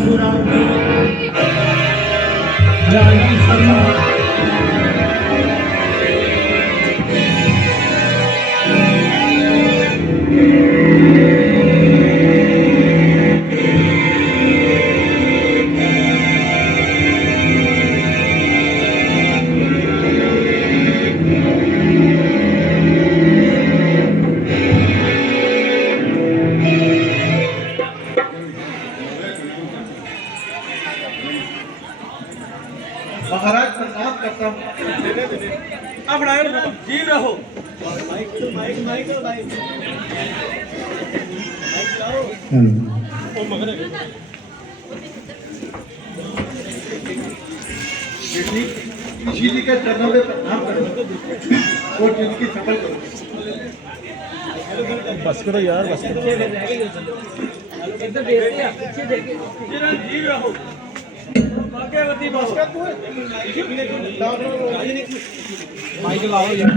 परशुराम जानकी शर्मा महाराज प्रणाम करता हूँ। अब जी रहो। ऋषि जी के चरणों में प्रणाम करो और जिनकी सफल करो। बस करो यार, बस करो। चिरंजीव रहो। भाग्यवती बस माइक लाओ यार।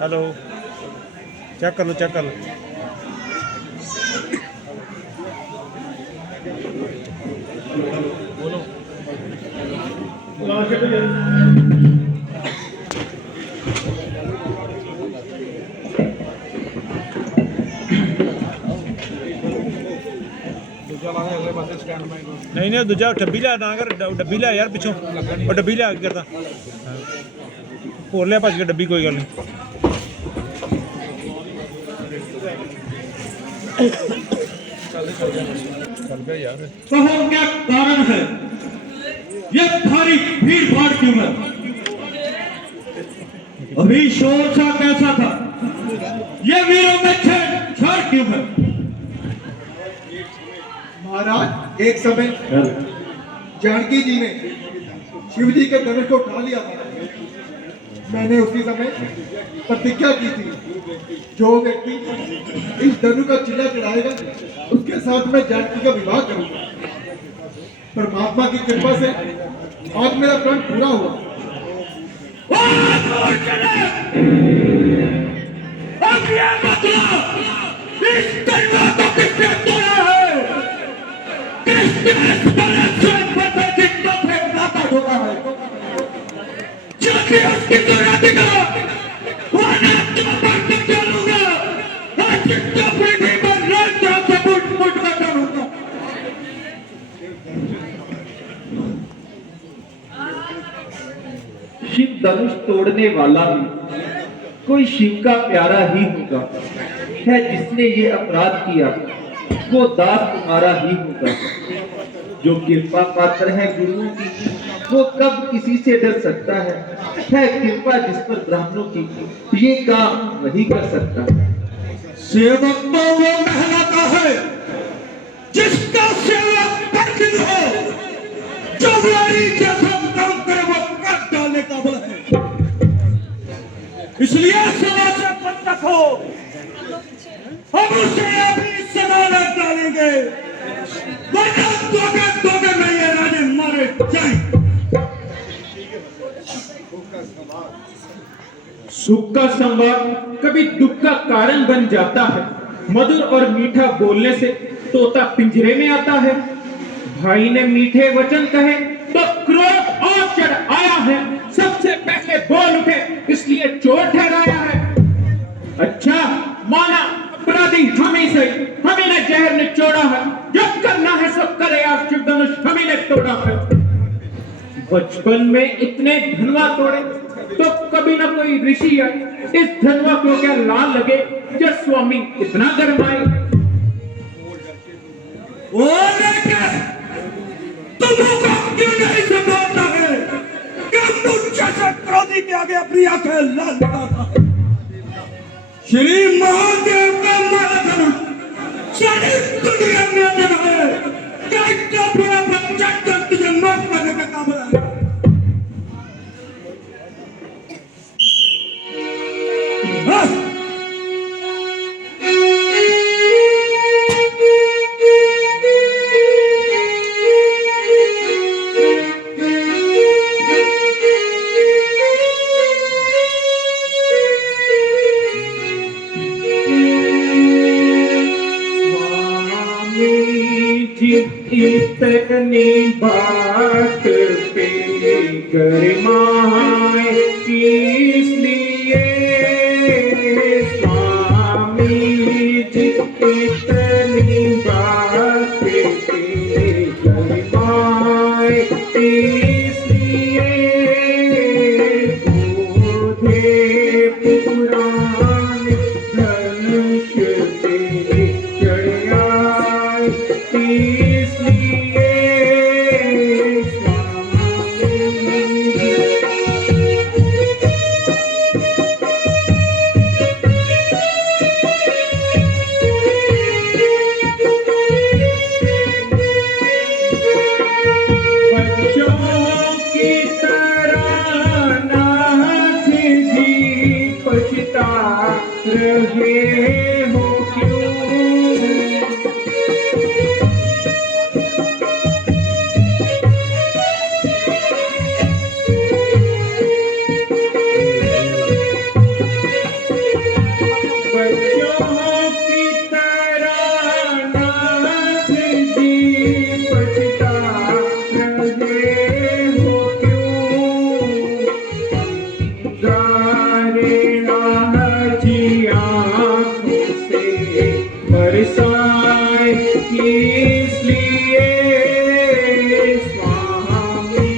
हेलो, चेक कर लो, चेक कर लो। बोलो। नहीं नहीं दूजा डब्बी लिया ना कर, डब्बी लिया यार पिछों, और डब्बी लिया करता भोर लिया भज के डब्बी, कोई गल नहीं। चल गया यार। कहो क्या कारण है ये भारी भीड़ भाड़ क्यों है? अभी शोर सा कैसा था, ये वीरों में छेड़छाड़ क्यों है? महाराज एक समय जानकी जी ने शिव जी के धनुष को उठा लिया था। मैंने उसी समय प्रतिज्ञा की थी, जो व्यक्ति इस धनुष का चिल्ला चढ़ाएगा उसके साथ मैं जानकी का विवाह करूंगा। परमात्मा की कृपा से आज मेरा प्रण पूरा हुआ। अब ये मतलब इस तलवार को किसने तोड़ा है? किसने इस तरह से पता जितना फेंकना का धोखा है? जाके उसकी जरूरत करो, वरना तो मैं चलूंगा और जितना पीढ़ी पर रात से फुट फुट कर करूंगा। शिव धनुष तोड़ने वाला भी कोई शिव का प्यारा ही होगा, है जिसने ये अपराध किया वो दास तुम्हारा ही होगा। जो कृपा पात्र है गुरुओं की वो कब किसी से डर सकता है कृपा जिस पर ब्राह्मणों की ये काम वही कर सकता है। सेवक तो वो कहलाता है जिसका सेवक बर्खिन हो, जो बुराई जैसा काम करे वो कर डालने का बल है। इसलिए समाज से मत रखो, हम उसे अभी जमानत डालेंगे, वरना दोगे में ये राजे मारे जाए। सुख का संवाद कभी दुख का कारण बन जाता है। मधुर और मीठा बोलने से तोता पिंजरे में आता है। भाई ने मीठे वचन कहे तो क्रोध और चढ़ आया है। सबसे पहले बोल उठे इसलिए चोर ठहराया है। अच्छा माना अपराधी हमें सही, हमें ने जहर निचोड़ा है। जब करना है सब करे, आज शिव धनुष हमें ने तोड़ा है। बचपन में इतने धनवा तोड़े तो कभी ना कोई ऋषि है इस धनवा को क्या लाल लगे जब स्वामी इतना गरमाए। तुमको क्यों नहीं समझता है कि मुझसे से क्रोधी के आगे अपनी आंखें लाल लगाता है। श्री महादेव का मारा धनुष सारी दुनिया में है क्या इतना बड़ा बच्चा तुझे माफ करने का काम है? जी इतनी बात पे गरिमाएं इसलिए स्वामी जी इतनी बात पे गरिमाएं इसलिए बोधे पुराण धनुष पे चढ़ आए इसलिए बच्चों की तरह नाथ जी पछता रहे हो क्यों बच्चों की तरह नाथ जी पछता रहे हो क्यों गारे जी आंखों से बरसाए इसलिए स्वामी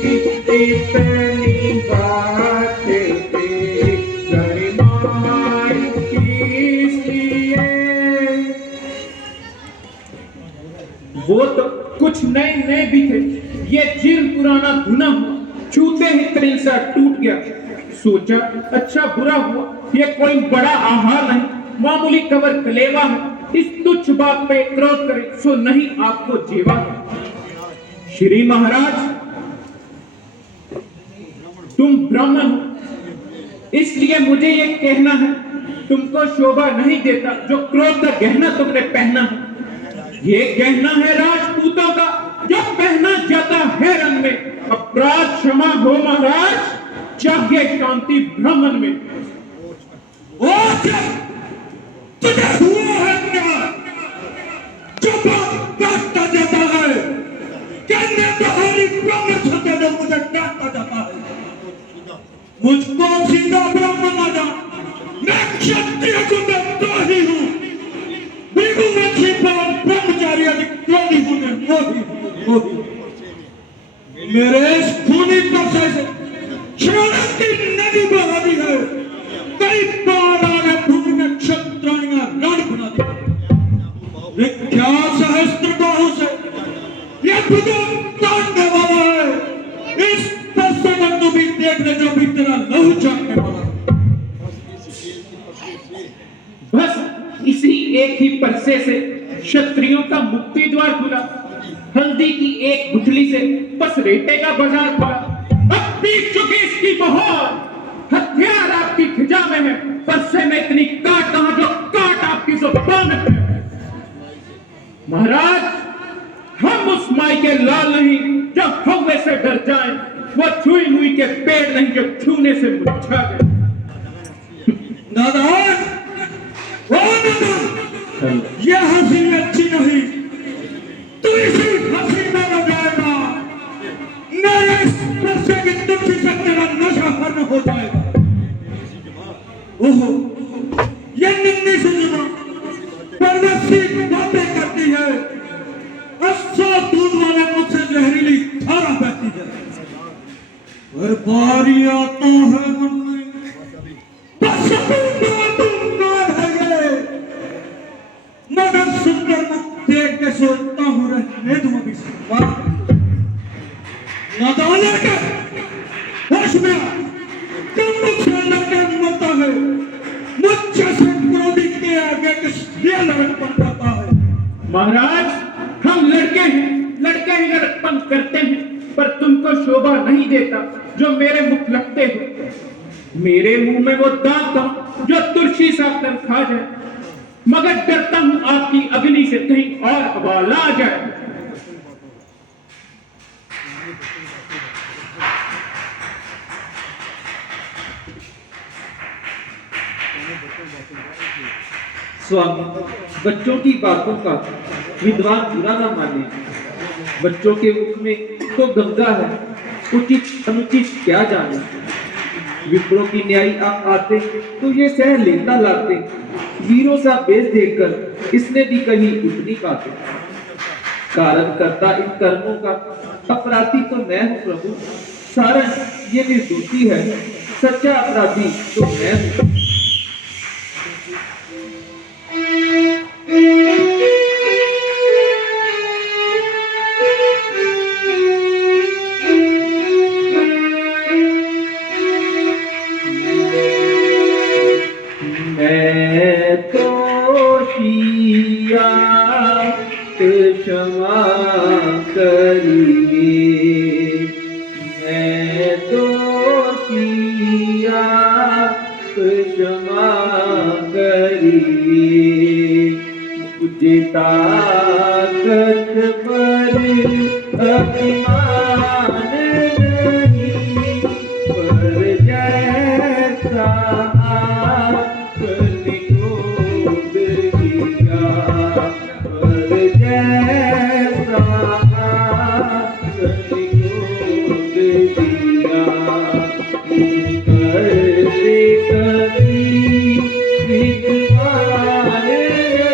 जी इतनी बात पे गरिमाएं इसलिए वो तो कुछ नए नए भी थे ये जीर्ण पुराना धुना हुआ छूते ही त्रिलसा टूट गया सोचा अच्छा बुरा हुआ ये कोई बड़ा आहार नहीं मामूली कवर कलेवा है इस तुच्छ बात पे क्रोध करे सो नहीं आपको जीवा है श्री महाराज तुम ब्राह्मण हो इसलिए मुझे ये कहना है तुमको शोभा नहीं देता जो क्रोध का गहना तुमने पहना है ये गहना है राजपूतों का जो पहना जाता है रंग में अपराध क्षमा हो महाराज चाहिए शांति ब्राह्मण में ओ तुझे हुआ है क्या जो बात काटता जाता है कहने बहारी ब्राह्मण छते जो मुझे काटता जाता है मुझको सीधा ब्राह्मण ना जा मैं क्षत्रिय को मैं ही हूँ बिल्कुल मैं छिपा ब्रह्मचारी अधिकारी हूँ मोही मेरे इस खूनी तपसे से श्रावण की नदी बहा दी है कई बार आगे भूमि में क्षत्रियां रण बना दी विख्यात सहस्त्र बाहु से यह भूगोल काटने वाला है इस तपसे में तू भी देखने जो भी तेरा लहू चाटने वाला है बस इसी एक ही परसे से क्षत्रियों का मुक्ति द्वार खुला हल्दी की एक गुठली से बस रेटे का बाजार खुला अब पीट चुकी इसकी मोहर हथियार आपकी खिजा में है परसे में इतनी काट कहां जो काट आपकी जुबान में है महाराज हम उस माई के लाल नहीं जो हवा से डर जाए वो छुई हुई के पेड़ नहीं जो छूने से मुरझा गए नादान ये हंसी अच्छी नहीं तू इसी हंसी में न जाएगा मेरे स्पर्श की तुझी से तेरा नशा हरण हो जाएगा ओहो ये निन्नी सुनिमा परवसी बातें करती है अच्छा दूध वाले मुझसे जहरीली धारा बहती है और बारी आता है मन में बस मगर सुंदर मुख देख के सोचता हूँ रहने दूं अभी नादान लड़के होश में तुम मुझसे लड़के मरता है मुझसे से क्रोधी के आगे किस लिए लड़कपन करता है महाराज हम लड़के हैं लड़के ही लड़कपन करते हैं पर तुमको शोभा नहीं देता जो मेरे मुख लगते हो मेरे मुंह में वो दांत था जो तुलसी सा तर खा जाए मगर डरता हूं आपकी अग्नि से कहीं और हवाला आ जाए स्वामी, बच्चों की बातों का विद्वान बुरा न माने। बच्चों के मुख में तो गंगा है, उचित अनुचित क्या जाने। विप्रों की न्यायी आप आते तो ये सह लेता लाते। वीरों सा बेच देकर इसने भी कही इतनी बातें। कारण करता इन कर्मों का अपराधी तो मैं हूँ प्रभु। सारण ये निर्दोषी है, सच्चा अपराधी तो मैं हूँ। मैं तो शिया क्षमा करिए, मैं तो शिया क्षमा करिए। मुझे ताकत पर अभिमान नहीं, पर जैसा आपने क्रोध किया, पर जैसा आपने क्रोध किया, करते कभी विद्वान नहीं।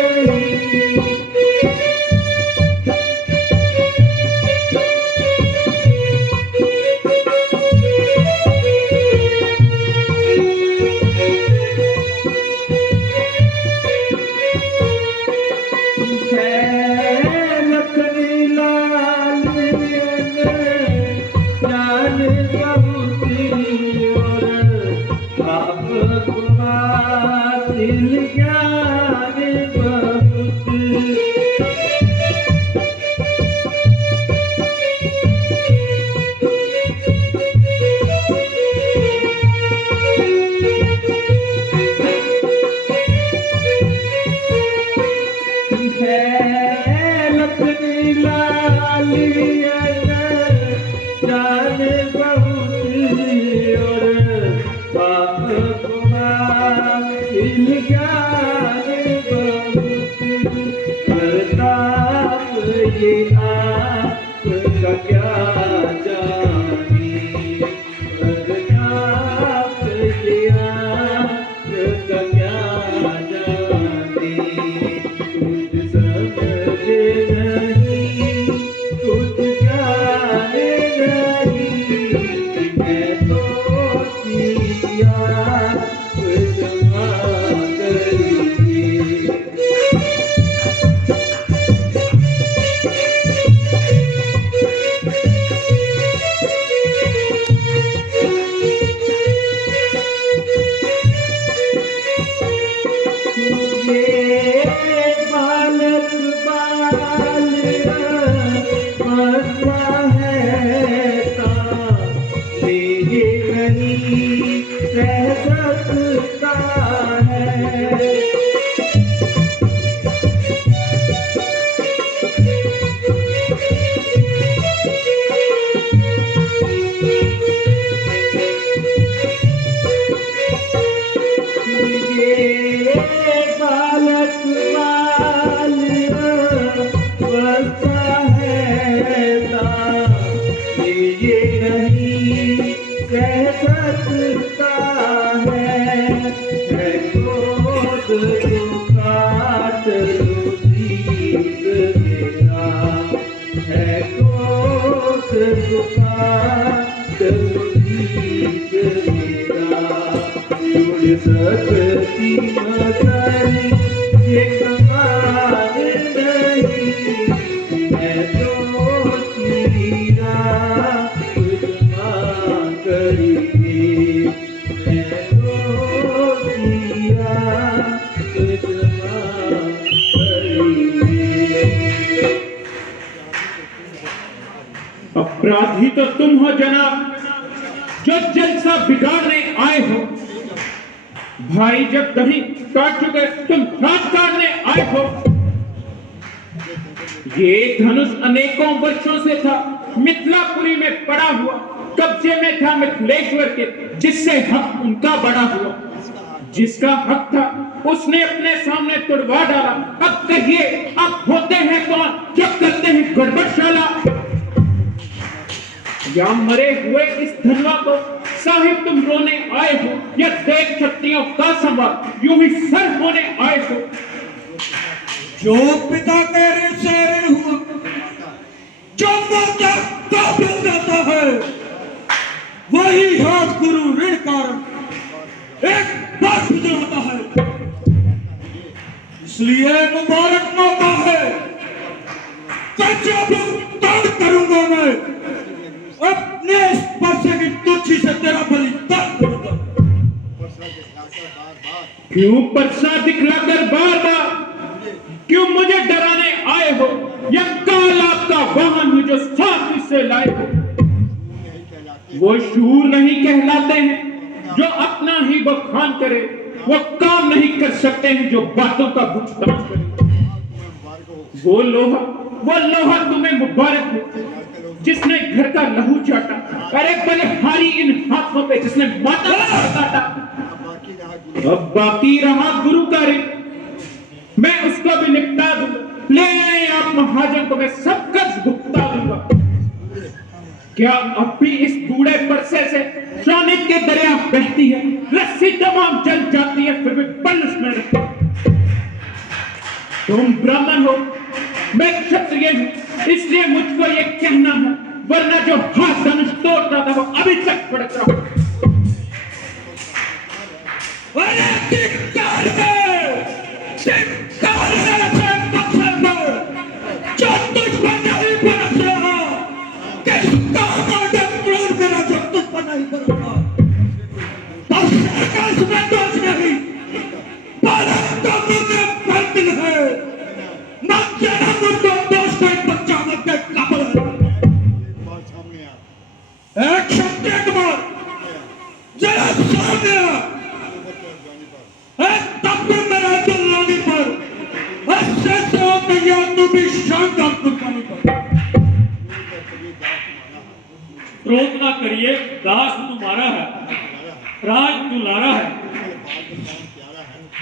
अपराधी तो तुम हो जनाब, जो जलसा बिगाड़ने आए हो। भाई जब दही काट चुके तुम रात काटने आए हो। ये धनुष अनेकों वर्षों से था मिथिलापुरी में पड़ा हुआ, कब्जे में था मिथिलेश्वर के, जिससे हक उनका बड़ा हुआ। जिसका हक था उसने अपने सामने तुड़वा डाला। अब कहिए आप होते हैं कौन जो करते हैं गड़बड़शाला? या मरे हुए इस धनवा को साहिब तुम रोने आए हो, या देख क्षत्रियों का संवाद यूं ही सर होने आए हो? जो पिता के ऋण से ऋण हुआ, जो माता का बन जाता है, वही हाथ गुरु ऋण कारण एक बार गुजराता है। इसलिए मुबारक मौका है कि जब भुगतान करूंगा मैं अपने स्पर्श की तुच्छी से तेरा बलिदान करूंगा। क्यों परसा दिखलाकर बार बार क्यों मुझे डराने आए हो? या काल आपका वाहन है जो साथी से लाए हो? वो शूर नहीं कहलाते हैं जो अपना ही बखान करे, वो काम नहीं कर सकते हैं जो बातों का भुगतान करे। वो लोहा तुम्हें मुबारक हो जिसने घर का लहू चाटा। अरे बलिहारी इन हाथों पे जिसने माता काटा। अब बाकी रहा गुरु का ऋण, मैं उसको भी निपटा दूंगा। ले आए आप महाजन को, मैं सब कर्ज भुगता दूंगा। क्या अब भी इस बूढ़े परसे से श्रानित के दरिया बहती है? रस्सी तमाम जल जाती है फिर भी बल उसमें रहती है। तुम ब्राह्मण हो, मैं क्षत्रिय हूं, इसलिए मुझको ये कहना है, वरना जो हाथ धनुष तोड़ता था वो अभी तक फड़क रहा। जो दुश्मन नहीं बरस रहा, किसका मर्डर क्रूर मेरा जो दुश्मन नहीं बरस रहा, बस आकाश में दोष नहीं, परंतु मुझे बंधन है। न तेरा मुझको दोष कोई बचाने के काबिल है। एक क्षत्रिय कुमार जरा सामने आ, तब मेरा चिल्लाने पर ऐसे तो तैयार तू भी शानदार कुर्बानी पर। क्रोध ना करिए, दास तुम्हारा है, राज दुलारा है,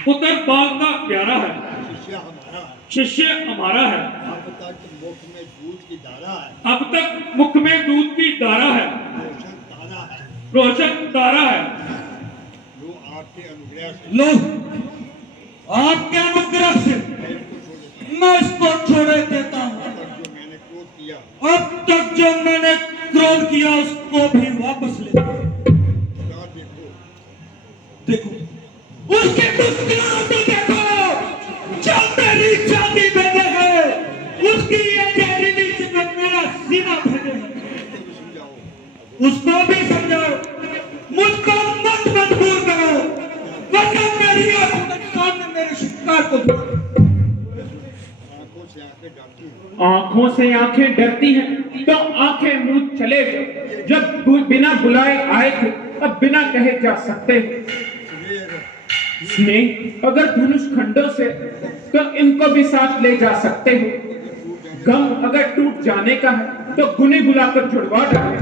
पुत्र बाल का प्यारा है, शिष्य हमारा है। अब तक मुख में दूध की धारा है, रोशन तारा है। लो आपके अनुग्रह से मैं इसको छोड़े देता हूँ। अब तक जो मैंने क्रोध किया उसको भी वापस ले देखो, उसके मुस्कुराते देखो जो मेरी छाती भेजे है, उसकी ये जहरीली चिपक मेरा सीना भेजे है। उसको भी समझाओ, मुझको मत मजबूर करो, वरना मेरी आंखों के सामने मेरे शिकार को दो। आंखों से आंखें डरती हैं तो आंखें मुंह चले गए। जब बिना बुलाए आए थे अब बिना कहे जा सकते हो। स्नेह अगर धनुष खंडों से तो इनको भी साथ ले जा सकते हो। गम अगर टूट जाने का है तो गुने बुलाकर जुड़वा डाले।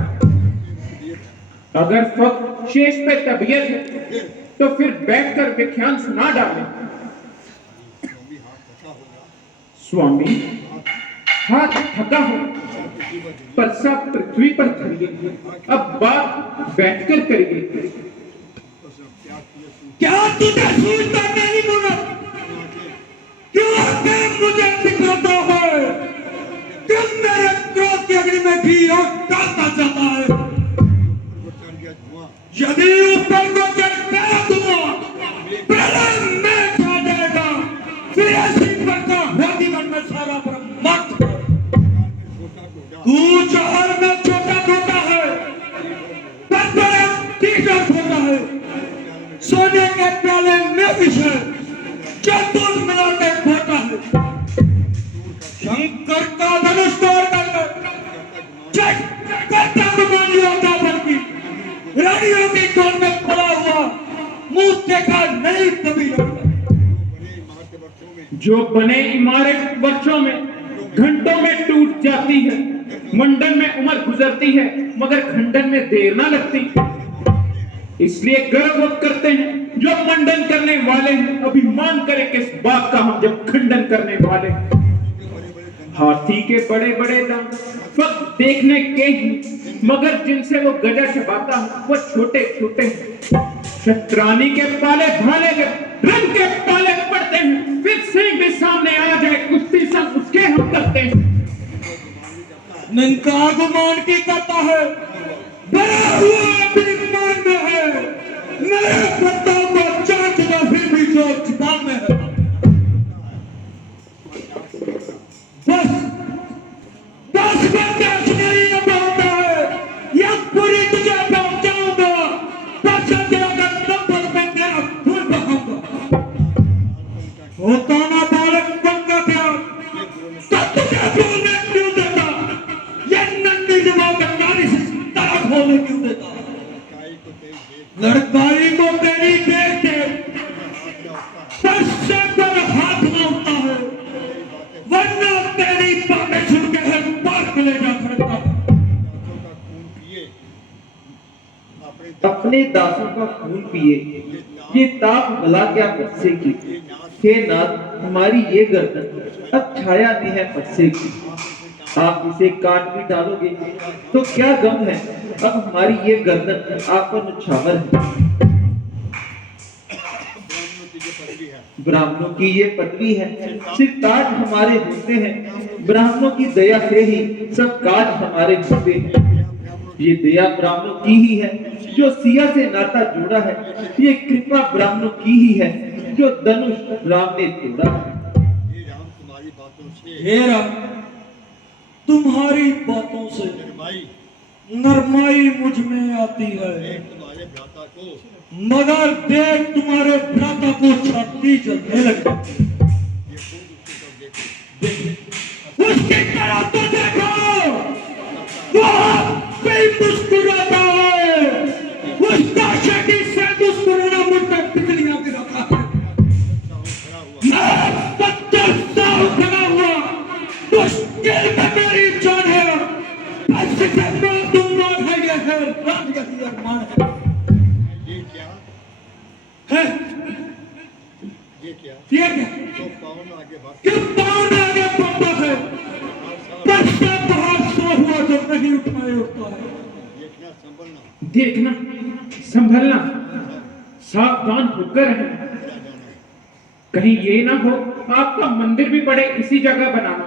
अगर फक शेष पे तबीयत है तो फिर बैठकर व्याख्यान सुना डाले। स्वामी हाथ थका हो, परसा पृथ्वी पर धरिए, अब बात बैठकर करिए। क्या तुझे सूझता नहीं मुनर? क्यों आंखें मुझे दिखलाता है? क्यों मेरे क्रोध की अग्नि में घी और डालता जाता है? यदि ऊपर को चढ़ता धुआं प्रलय में छा जाएगा, फिर ऐसी प्रथा होगी मन में सारा ब्रह्मांड। तू जहर में छोटा छोटा है, पर बड़ा तीखा छोटा है। सोने के प्याले में विष है, जो दूध मिला के खोटा है। शंकर का धनुष तोड़ कर चेक करता गुमानियों का बल्कि रानियों की कोन में पड़ा हुआ मुंह देखा नहीं कभी लगता। जो बने इमारत वर्षों में घंटों में टूट जाती है। मंडन में उम्र गुजरती है मगर खंडन में देर ना लगती। इसलिए गर्व करते हैं जो मंडन करने वाले हैं अभिमान करें किस बात का हम जब खंडन करने वाले हैं। हाथी के बड़े बड़े दांत फक्त देखने के ही, मगर जिनसे वो गजा चबाता है वो छोटे छोटे हैं। शतरानी के पाले भाले के रंग के पाले पड़ते हैं, फिर सिंह भी सामने आ जाए कुश्ती संग उसके हम करते हैं। निंका गुमान की करता है, बड़ा हुआ अभिमान में है, मेरे पत्तों को चाटना फिर भी जो जुबान में है। बस बस बर्दाश्त नहीं अब होता है, यह पूरी तुझे पहुंचाऊंगा, बस तेरा नंबर में तेरा फूल बहाऊंगा। होता ना बालक बनका प्यार, तब तुझे बोलने क्यों देता, ये नन्ही जवाब नारी से तरफ होने क्यों देता। लड़काई को तेरी देख के सर पर हाथ मारता है, वरना तेरी बातें सुन के हर बार कलेजा खड़कता है। अपने दासों का खून पिए, ये ताप भला क्या बरसे की। हे नाथ हमारी ये गर्दन अब छाया नहीं है बरसे की। आप इसे काट भी डालोगे तो क्या गम है, अब हमारी ये गर्दन आप पर नुछावर है। ब्राह्मणों की ये पदवी है, सिर्फ ताज हमारे होते हैं, ब्राह्मणों की दया से ही सब काज हमारे होते हैं। ये दया ब्राह्मणों की ही है जो सिया से नाता जोड़ा है, ये कृपा ब्राह्मणों की ही है जो धनुष राम ने तोड़ा है। हे राम, तुम्हारी बातों से नरमाई मुझ में आती है, मगर देख तुम्हारे भ्राता को छाती जलने लगी। उसकी तरह तो देखो, वो भी मुस्कुराता है, उसका शकी से मुस्कुराना मुझ पर तितलियां गिराता है। मैं 50 साल खड़ा हुआ, मुश्किल में मेरी जान है, बस से मैं दूंगा है, ये है राज यही अरमान है। है ये क्या क्यों पाँव आगे बढ़ता है, बस से बाहर सो हुआ जो नहीं उठाए उठता है। देखना संभलना सावधान होकर रहना, कहीं ये ना हो आपका मंदिर भी पड़े इसी जगह बनाना,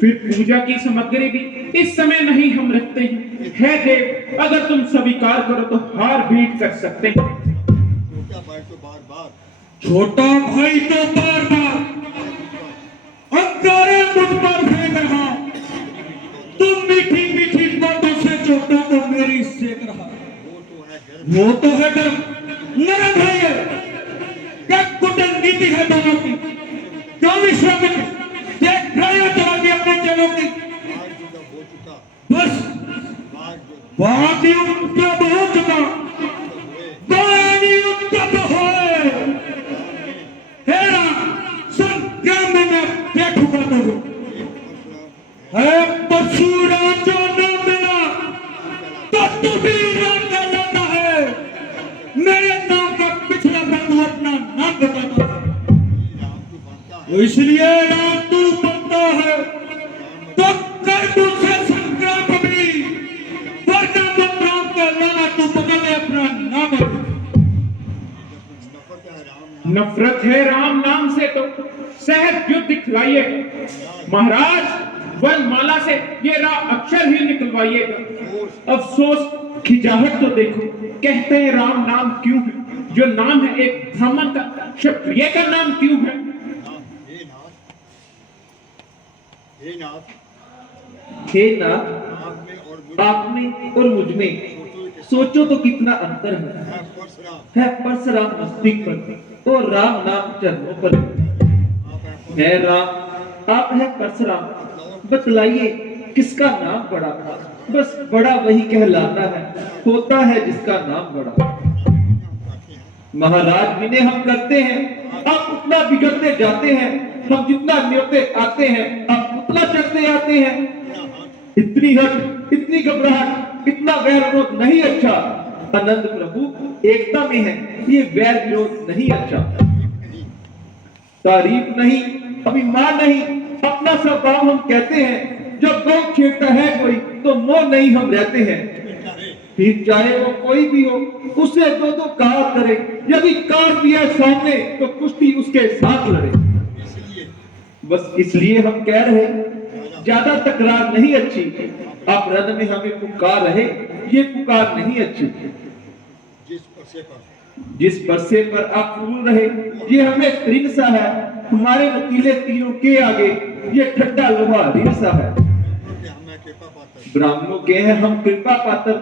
फिर पूजा की सामग्री भी इस समय नहीं हम रखते हैं। है देव अगर तुम स्वीकार करो तो हार भेंट कर सकते हैं। छोटा भाई तो बार बार अंगारे मुझ पर फेंक रहा, तुम मीठी मीठी बातों से छोटा को मेरी सेक रहा। वो तो है डर, नरम है ये, क्या कूटनीति है दोनों की, क्यों विश्वामित्र देख रहे हो तो आगे अपने जनों की। बस बात युद्ध कब हो चुका, बात युद्ध कब हो, हेरा संग्राम में मैं देखूंगा तो है परशुराम जो न मिला तो तू भी राम का लाता है, मेरे नाम का पिछला बंधु अपना नाम बताता है, इसलिए राम तू बनता है तो कर मुझसे संग्राम भी, वरना मत राम का लाना तू बदल ले अपना नाम। नफरत है राम नाम से तो सहज युद्ध दिखलाइए, महाराज वनमाला से ये रा अक्षर ही निकलवाइएगा। अफसोस खिजाहट तो देखो, कहते हैं राम नाम क्यों है, जो नाम है एक ब्राह्मण का क्षत्रिय का नाम क्यों है। हे नाथ आप में और मुझ में सोचो तो कितना अंतर है परशुराम मस्तिष्क पर और राम नाम चरणों पर है। राम आप है परशुराम, बतलाइए किसका नाम बड़ा, बस बड़ा वही कहलाता है, होता है जिसका नाम बड़ा। महाराज विनय हम करते हैं, आप उतना बिगड़ते जाते हैं, हम जितना न्योते आते हैं आप उतना चढ़ते आते हैं। इतनी हट, इतनी घबराहट, इतना वैर विरोध नहीं अच्छा, आनंद प्रभु एकता में है, ये वैर विरोध नहीं अच्छा। तारीफ नहीं, अभिमान नहीं, अपना स्वभाव हम कहते हैं। जब गौ छेड़ता है कोई तो मोह नहीं हम रहते हैं। फिर चाहे वो कोई भी हो, उसे दो दो कार करे, यदि कार भी है सामने तो कुश्ती उसके साथ लड़े। बस इसलिए हम कह रहे, ज्यादा तकरार नहीं अच्छी। आप रद में हमें पुकार रहे, ये पुकार नहीं अच्छी। जिस परसे पर आप फूल रहे, ये हमें तृण सा है। हमारे नुकीले तीरों के आगे ये ठट्टा लोहा ऋण सा है। ब्राह्मणों के हैं हम कृपा पात्र,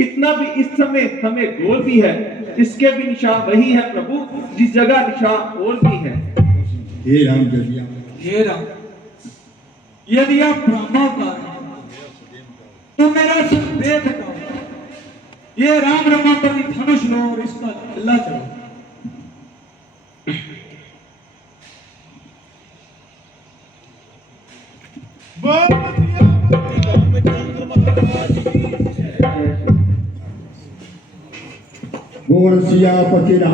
इतना भी इस समय हमें घोर भी है। इसके भी निशान वही है प्रभु, जिस जगह निशान और भी है। हे राम जजिया, हे राम, यदि आप ब्रह्मावतार हैं तो मेरा संदेह हटाओ। ये राम रमापति धनुष लो और इसका किला चढ़ो। बोल सियापति राम